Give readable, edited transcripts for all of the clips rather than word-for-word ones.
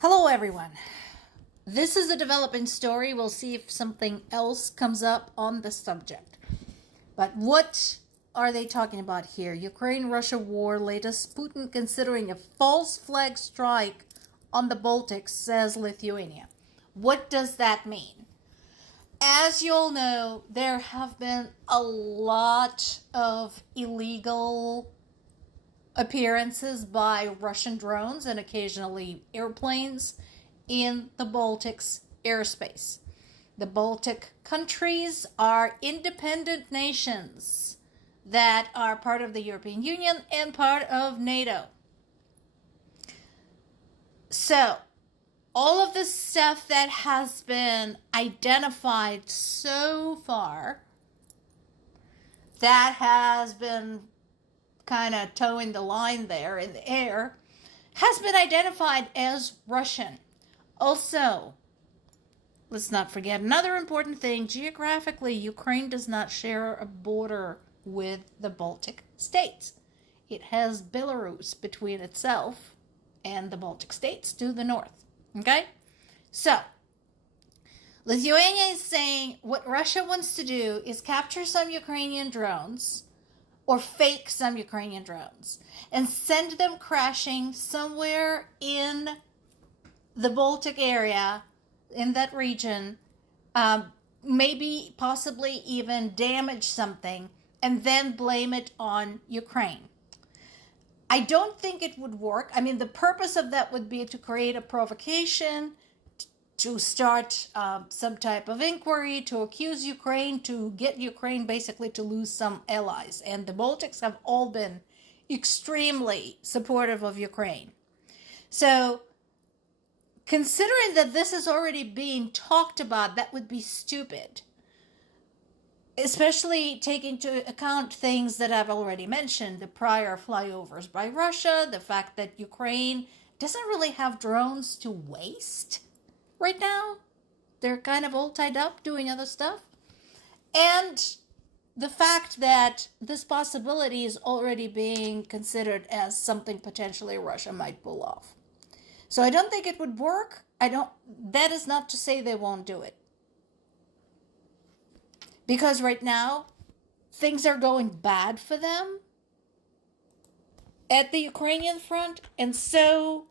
Hello, everyone. This is a developing story. We'll see if something else comes up on the subject. But what are they talking about here? Ukraine-Russia war latest. Putin considering a false flag strike on the Baltics, says Lithuania. What does that mean? As you all know, there have been a lot of illegal appearances by Russian drones and occasionally airplanes in the Baltic's airspace. The Baltic countries are independent nations that are part of the European Union and part of NATO. So, all of the stuff that has been identified so far that has been kind of towing the line there in the air, has been identified as Russian. Also, let's not forget another important thing. Geographically, Ukraine does not share a border with the Baltic states. It has Belarus between itself and the Baltic states to the north. Okay? So, Lithuania is saying what Russia wants to do is capture some Ukrainian drones or fake some Ukrainian drones and send them crashing somewhere in the Baltic area, in that region, maybe possibly even damage something, and then blame it on Ukraine. I don't think it would work. I mean, the purpose of that would be to create a provocation, to start some type of inquiry, to accuse Ukraine, to get Ukraine basically to lose some allies. And the Baltics have all been extremely supportive of Ukraine. So, considering that this is already being talked about, that would be stupid. Especially taking into account things that I've already mentioned, the prior flyovers by Russia, the fact that Ukraine doesn't really have drones to waste right now. They're kind of all tied up doing other stuff. And the fact that this possibility is already being considered as something potentially Russia might pull off. So I don't think it would work. That is not to say they won't do it. Because right now, things are going bad for them at the Ukrainian front. And so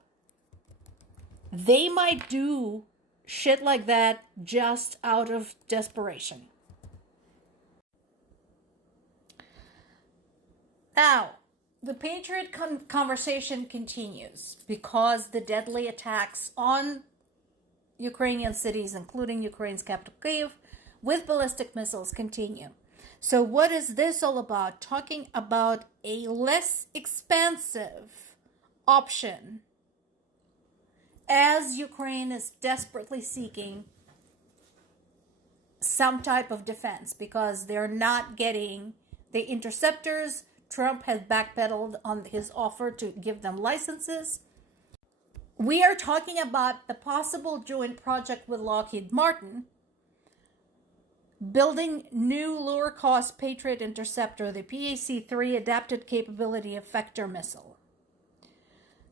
they might do shit like that just out of desperation. Now, the Patriot conversation continues because the deadly attacks on Ukrainian cities, including Ukraine's capital Kyiv, with ballistic missiles continue. So what is this all about? Talking about a less expansive option as Ukraine is desperately seeking some type of defense because they're not getting the interceptors. Trump has backpedaled on his offer to give them licenses. We are talking about the possible joint project with Lockheed Martin, building new lower-cost Patriot interceptor, the PAC-3 Adapted Capability Effector missile.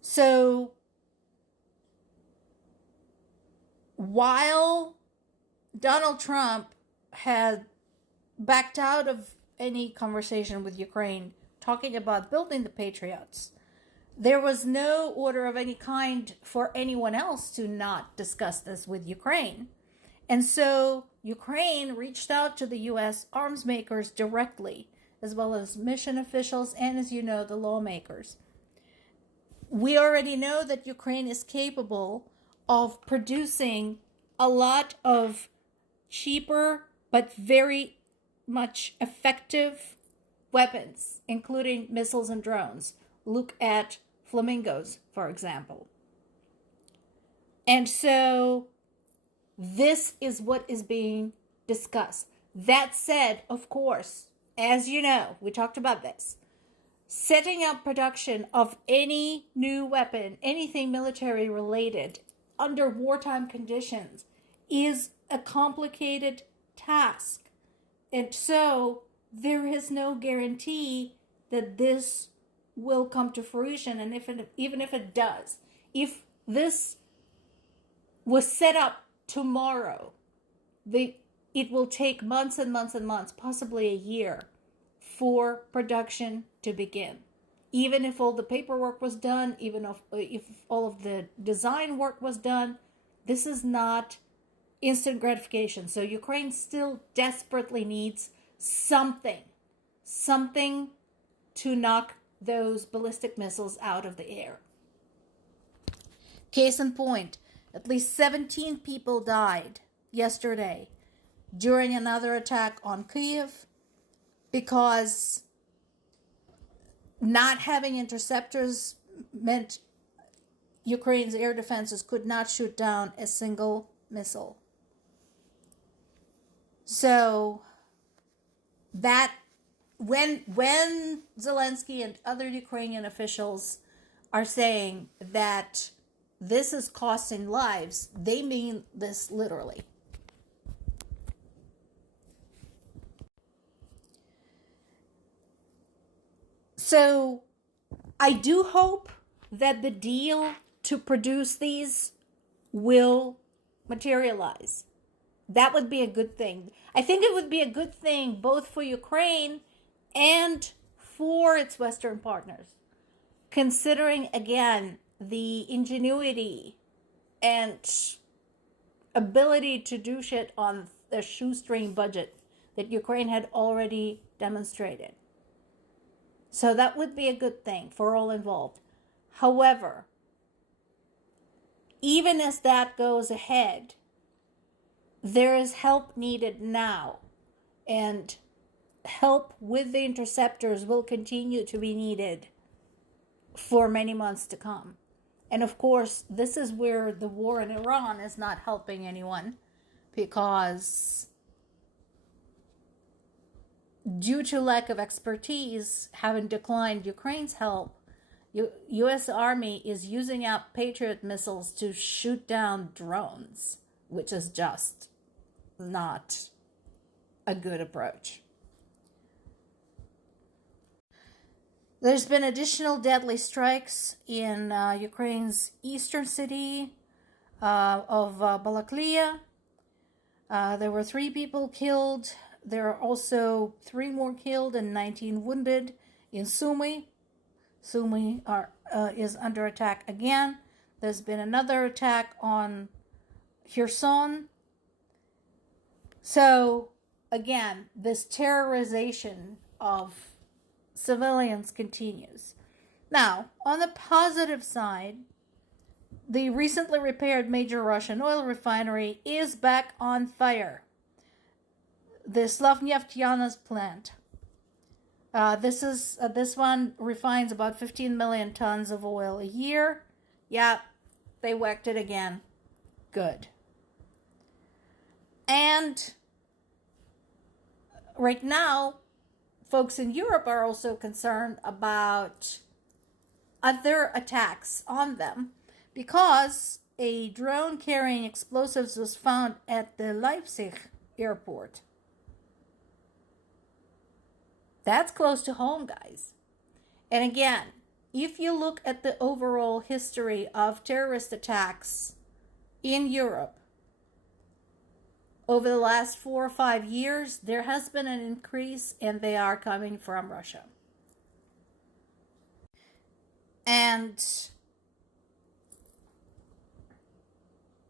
So, while Donald Trump had backed out of any conversation with Ukraine talking about building the Patriots, there was no order of any kind for anyone else to not discuss this with Ukraine. And so Ukraine reached out to the U.S. arms makers directly, as well as mission officials and, as you know, the lawmakers. We already know that Ukraine is capable of producing a lot of cheaper but very much effective weapons, including missiles and drones. Look at flamingos, for example. And so this is what is being discussed. That said, of course, as you know, we talked about this, setting up production of any new weapon, anything military related, under wartime conditions is a complicated task. And so there is no guarantee that this will come to fruition. And even if it does, if this was set up tomorrow. It will take months and months and months, possibly a year, for production to begin. Even if all the paperwork was done, even if all of the design work was done, this is not instant gratification. So Ukraine still desperately needs something to knock those ballistic missiles out of the air. Case in point, at least 17 people died yesterday during another attack on Kyiv because not having interceptors meant Ukraine's air defenses could not shoot down a single missile. So that when Zelensky and other Ukrainian officials are saying that this is costing lives, they mean this literally. So I do hope that the deal to produce these will materialize. That would be a good thing. I think it would be a good thing both for Ukraine and for its Western partners, considering, again, the ingenuity and ability to do shit on a shoestring budget that Ukraine had already demonstrated. So that would be a good thing for all involved. However, even as that goes ahead, there is help needed now, and help with the interceptors will continue to be needed for many months to come. And of course, this is where the war in Iran is not helping anyone, because due to lack of expertise, having declined Ukraine's help, U.S. Army is using up Patriot missiles to shoot down drones, which is just not a good approach. There's been additional deadly strikes in Ukraine's eastern city of Balaklia. There were 3 people killed. There are also 3 more killed and 19 wounded in Sumy. Sumy is under attack again. There's been another attack on Kherson. So, again, this terrorization of civilians continues. Now, on the positive side, the recently repaired major Russian oil refinery is back on fire. The Slavnefteyanas plant. This one refines about 15 million tons of oil a year. Yeah, they whacked it again. Good. And right now, folks in Europe are also concerned about other attacks on them, because a drone carrying explosives was found at the Leipzig airport. That's close to home, guys. And again, if you look at the overall history of terrorist attacks in Europe, over the last 4 or 5 years, there has been an increase, and they are coming from Russia. And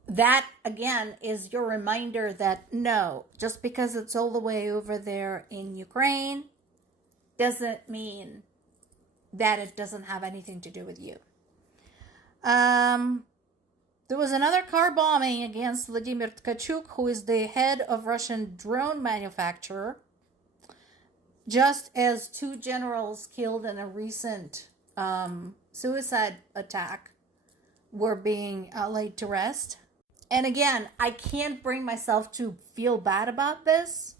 that, again, is your reminder that no, just because it's all the way over there in Ukraine doesn't mean that it doesn't have anything to do with you. There was another car bombing against Vladimir Tkachuk, who is the head of Russian drone manufacturer, just as 2 generals killed in a recent suicide attack were being laid to rest. And again, I can't bring myself to feel bad about this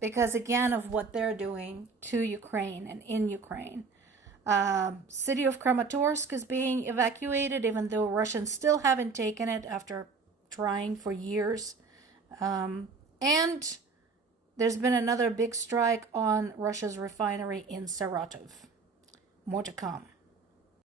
because, again, of what they're doing to Ukraine and in Ukraine. City of Kramatorsk is being evacuated, even though Russians still haven't taken it after trying for years. And there's been another big strike on Russia's refinery in Saratov. More to come.